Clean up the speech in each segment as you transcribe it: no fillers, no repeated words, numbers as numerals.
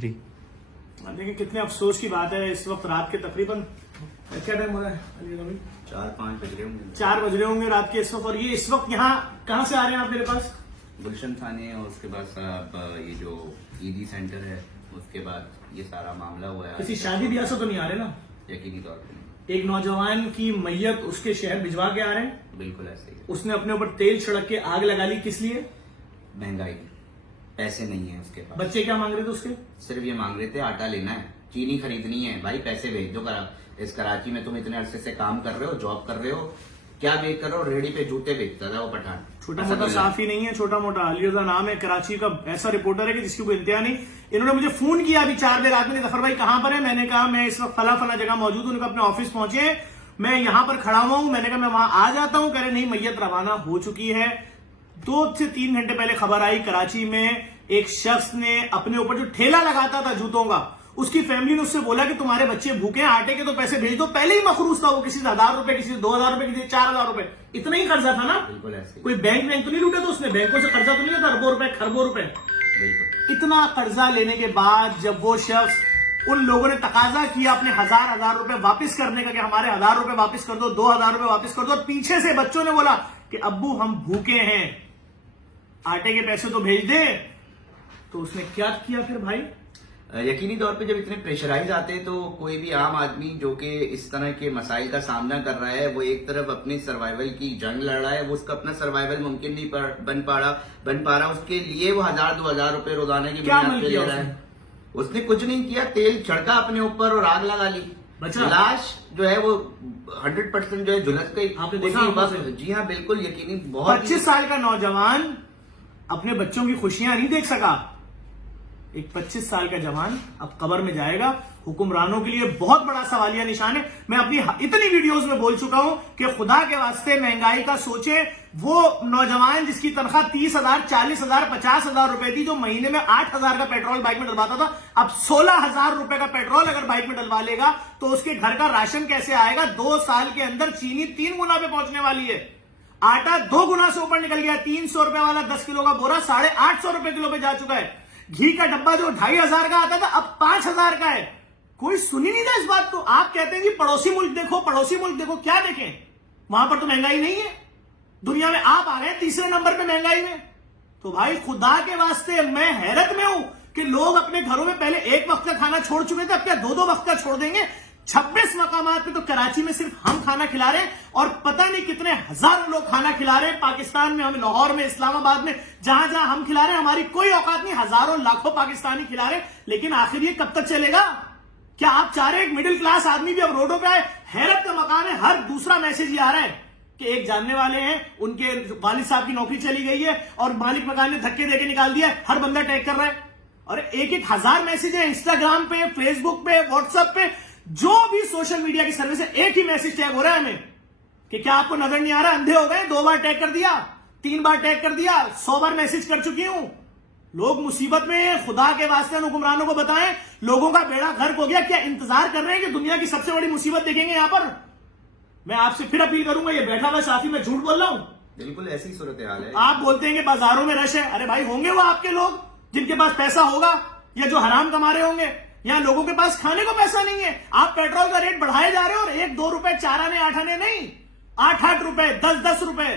3. دیکھیں کتنے افسوس کی بات ہے، اس وقت رات کے تقریباً کیا ٹائم ہو رہا ہے علی رضا بھائی؟ 4-5 بج رہے ہوں گے. 4 بج رہے ہوں گے رات کے اس وقت. اور یہ اس وقت یہاں کہاں سے آ رہے ہیں آپ میرے پاس؟ گلشن تھانے اور اس کے بعد صاحب یہ جو ایڈی سینٹر ہے اس کے بعد یہ سارا معاملہ ہوا ہے. کسی شادی بیاہ سے تو نہیں آ رہے نا؟ یقینی طور پہ نہیں. ایک نوجوان کی میت اس کے شہر بھجوا کے آ رہے ہیں. بالکل ایسے ہی. اس نے اپنے اوپر تیل چھڑک کے آگ لگا لی، کس لیے؟ مہنگائی، پیسے نہیں ہیں اس کے پاس. بچے کیا مانگ رہے تھے اس کے؟ صرف یہ مانگ رہے تھے آٹا لینا ہے، چینی خریدنی ہے. بھائی پیسے بھیج دو. اس کراچی میں تم اتنے عرصے سے کام کر رہے ہو، جاب کر رہے ہو، کیا بیچ کر رہے ہو؟ ریڑھی پہ جوتے بیچتا تھا وہ پٹھان. چھوٹا موٹا صحافی نہیں ہے، چھوٹا موٹا علی رضا نام ہے، کراچی کا ایسا رپورٹر ہے کہ جس کی کوئی انتہا نہیں. انہوں نے مجھے فون کیا ابھی 4 بجے رات میں، ظفر بھائی کہاں پر ہے؟ میں نے کہا میں اس وقت فلاں جگہ موجود ہوں. انہوں نے کہا اپنے آفس پہنچے، میں یہاں پر کھڑا ہوا ہوں. میں نے کہا میں وہاں آ جاتا ہوں. کہہ رہے نہیں، میت روانہ ہو چکی ہے. 2 سے 3 گھنٹے پہلے خبر آئی کراچی میں ایک شخص نے اپنے اوپر جو ٹھیلا لگاتا تھا جوتوں کا، اس کی فیملی نے اس سے بولا کہ تمہارے بچے بھوکے ہیں، آٹے کے تو پیسے بھیج دو. پہلے ہی مخروص تھا وہ، کسی سے 1000 روپے، کسی سے 2000 روپے، کسی سے 4000 روپے. اتنا ہی قرضہ تھا نا. بالکل ایسے. کوئی بینک تو نہیں لوٹے تو اس نے بینکوں سے قرضہ تو نہیں لیتا، اربوں روپے کھربوں روپے. بالکل. اتنا قرضہ لینے کے بعد جب وہ شخص، ان لوگوں نے تقاضا کیا اپنے 1000 روپے واپس کرنے کا کہ ہمارے 1000 روپے واپس کر دو، 2000 روپے واپس کر دو. اور پیچھے سے بچوں نے بولا کہ ابو ہم بھوکے ہیں، آٹے کے پیسے تو بھیج دے. تو اس نے کیا کیا پھر بھائی؟ یقینی طور پہ جب اتنے پریشرائز آتے ہیں تو کوئی بھی عام آدمی جو کہ اس طرح کے مسائل کا سامنا کر رہا ہے، وہ ایک طرف اپنی سروائیول کی جنگ لڑ رہا ہے، وہ اس کا اپنا سروائیول ممکن نہیں بن پا رہا. اس کے لیے وہ 1000-2000 روپے روزانہ کی بنیاد پہ لے رہا ہے. اس نے کچھ نہیں کیا، تیل چھڑکا اپنے اوپر اور آگ لگا لی. لاش جو ہے وہ 100% جو ہے جھلس گئی. آپ نے دیکھا؟ جی ہاں بالکل یقینی. بہت 25 سال کا نوجوان اپنے بچوں کی خوشیاں نہیں دیکھ سکا. ایک 25 سال کا جوان اب قبر میں جائے گا. حکمرانوں کے لیے بہت بڑا سوالیہ نشان ہے. میں اپنی اتنی ویڈیوز میں بول چکا ہوں کہ خدا کے واسطے مہنگائی کا سوچیں. وہ نوجوان جس کی تنخواہ 30,000 40,000 50,000 روپے تھی، جو مہینے میں 8,000 کا پیٹرول بائک میں ڈلواتا تھا، اب 16,000 روپے کا پیٹرول اگر بائک میں ڈلوا لے گا تو اس کے گھر کا راشن کیسے آئے گا؟ 2 سال کے اندر چینی 3 گنا پہ پہنچنے والی ہے. آٹا 2 گنا سے اوپر نکل گیا. 300 روپے والا 10 کلو کا بورا 850 روپے کلو پہ جا چکا ہے. گھی کا ڈبہ جو 2,500 کا آتا تھا اب 5,000 کا ہے. کوئی سنی نہیں تھا اس بات کو. آپ کہتے ہیں کہ پڑوسی ملک دیکھو، پڑوسی ملک دیکھو. کیا دیکھیں؟ وہاں پر تو مہنگائی نہیں ہے. دنیا میں آپ آ گئے تیسرے نمبر پہ مہنگائی میں. تو بھائی خدا کے واسطے میں حیرت میں ہوں کہ لوگ اپنے گھروں میں پہلے 1 وقت کا کھانا چھوڑ چکے تھے، اب کیا 2 وقت کا چھوڑ دیں گے؟ 26 مقامات پہ تو کراچی میں صرف ہم کھانا کھلا رہے ہیں، اور پتہ نہیں کتنے ہزاروں لوگ کھانا کھلا رہے ہیں. پاکستان میں، ہم لاہور میں، اسلام آباد میں، جہاں ہم کھلا رہے ہیں ہماری کوئی اوقات نہیں. ہزاروں لاکھوں پاکستانی کھلا رہے ہیں. لیکن آخر یہ کب تک چلے گا؟ کیا آپ چاہ رہے ہیں ایک مڈل کلاس آدمی بھی اب روڈوں پہ آئے؟ حیرت کا مقام ہے، ہر دوسرا میسج یہ آ رہا ہے کہ ایک جاننے والے ہیں، ان کے والد صاحب کی نوکری چلی گئی ہے اور مالک مکان نے دھکے دے کے نکال دیا ہے. ہر بندہ ٹیگ کر رہا ہے. اور 1,000 میسج ہیں انسٹاگرام پہ، فیس بک پہ، واٹس ایپ پہ، جو بھی سوشل میڈیا کی سروس ہے. ایک ہی میسج ٹیگ ہو رہا ہے ہمیں کہ کیا آپ کو نظر نہیں آ رہا؟ اندھے ہو گئے؟ 2 بار ٹیگ کر دیا، 3 بار ٹیگ کر دیا، 100 بار میسج کر چکی ہوں. لوگ مصیبت میں ہیں. خدا کے واسطے حکمرانوں کو بتائیں، لوگوں کا بیڑا غرق ہو گیا. کیا انتظار کر رہے ہیں کہ دنیا کی سب سے بڑی مصیبت دیکھیں گے یہاں پر؟ میں آپ سے پھر اپیل کروں گا، یہ بیٹھا ہوا صحافی میں جھوٹ بول رہا ہوں؟ بالکل ایسی صورتحال ہے. آپ بولتے ہیں کہ بازاروں میں رش ہے. ارے بھائی ہوں گے وہ آپ کے لوگ جن کے پاس پیسہ ہوگا یا جو حرام کما رہے ہوں گے. یہاں لوگوں کے پاس کھانے کو پیسہ نہیں ہے. آپ پیٹرول کا ریٹ بڑھائے جا رہے ہیں، اور 1-2 روپے 4 آنے 8 آنے نہیں، 8 روپے 10 روپے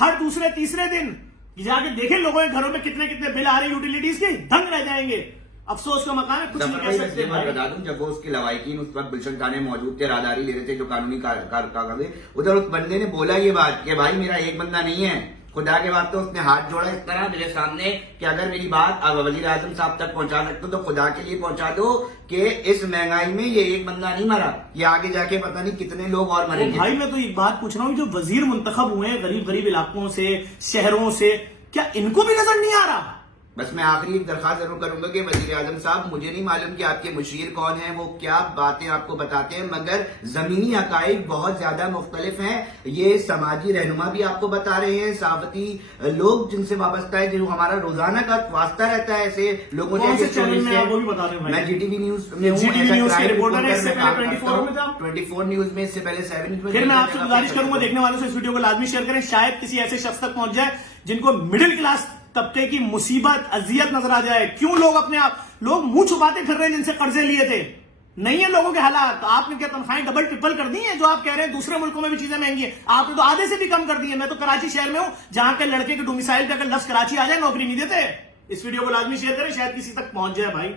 ہر دوسرے تیسرے دن. جا کے دیکھیں لوگوں کے گھروں میں کتنے بل آ رہے ہیں یوٹیلیٹیز کے، دنگ رہ جائیں گے. افسوس کا مقام ہے، کچھ نہیں کہہ سکتے. بتا دوں جب وہ اس کے لوائقین اس وقت گلشن تھانے موجود تھے، راداری لے رہے تھے جو قانونی کاغذ، ادھر اس بندے نے بولا یہ بات کہ بھائی میرا ایک بندہ نہیں ہے. خدا کے واسطے اس نے ہاتھ جوڑا اس طرح میرے سامنے کہ اگر میری بات وزیر اعظم صاحب تک پہنچا سکتے تو خدا کے لیے پہنچا دو کہ اس مہنگائی میں یہ ایک بندہ نہیں مرا، یہ آگے جا کے پتہ نہیں کتنے لوگ اور مریں گے. بھائی میں تو ایک بات پوچھ رہا ہوں، جو وزیر منتخب ہوئے ہیں غریب علاقوں سے، شہروں سے، کیا ان کو بھی نظر نہیں آ رہا؟ بس میں آخری ایک درخواست ضرور کروں گا کہ وزیر اعظم صاحب، مجھے نہیں معلوم کہ آپ کے مشیر کون ہیں، وہ کیا باتیں آپ کو بتاتے ہیں، مگر زمینی حقائق بہت زیادہ مختلف ہیں. یہ سماجی رہنما بھی آپ کو بتا رہے ہیں، صحافتی لوگ جن سے وابستہ ہے، جو ہمارا روزانہ کا واسطہ رہتا ہے ایسے لوگوں سے. میں جی ٹی وی نیوز میں ہوں، 24 نیوز میں، اس سے پہلے 7 نیوز میں. پھر میں آپ سے گزارش کروں گا دیکھنے والوں سے اس ویڈیو کو لازمی شیئر کریں، شاید کسی ایسے شخص تک پہنچ جائے جن کو مڈل کلاس طبقے کی مصیبت، اذیت نظر آ جائے. کیوں لوگ اپنے آپ لوگ منہ چھپاتے پھر رہے ہیں جن سے قرضے لیے تھے. نہیں ہے لوگوں کے حالات. آپ نے کیا تنخواہیں ڈبل ٹرپل کر دی ہیں جو آپ کہہ رہے ہیں دوسرے ملکوں میں بھی چیزیں مہنگی ہیں؟ آپ نے تو آدھے سے بھی کم کر دی ہیں. میں تو کراچی شہر میں ہوں جہاں کے لڑکے کے ڈومیسائل پہ اگر لفظ کراچی آ جائے نوکری نہیں دیتے. اس ویڈیو کو لازمی شیئر کریں, شاید کسی تک پہنچ جائے بھائی.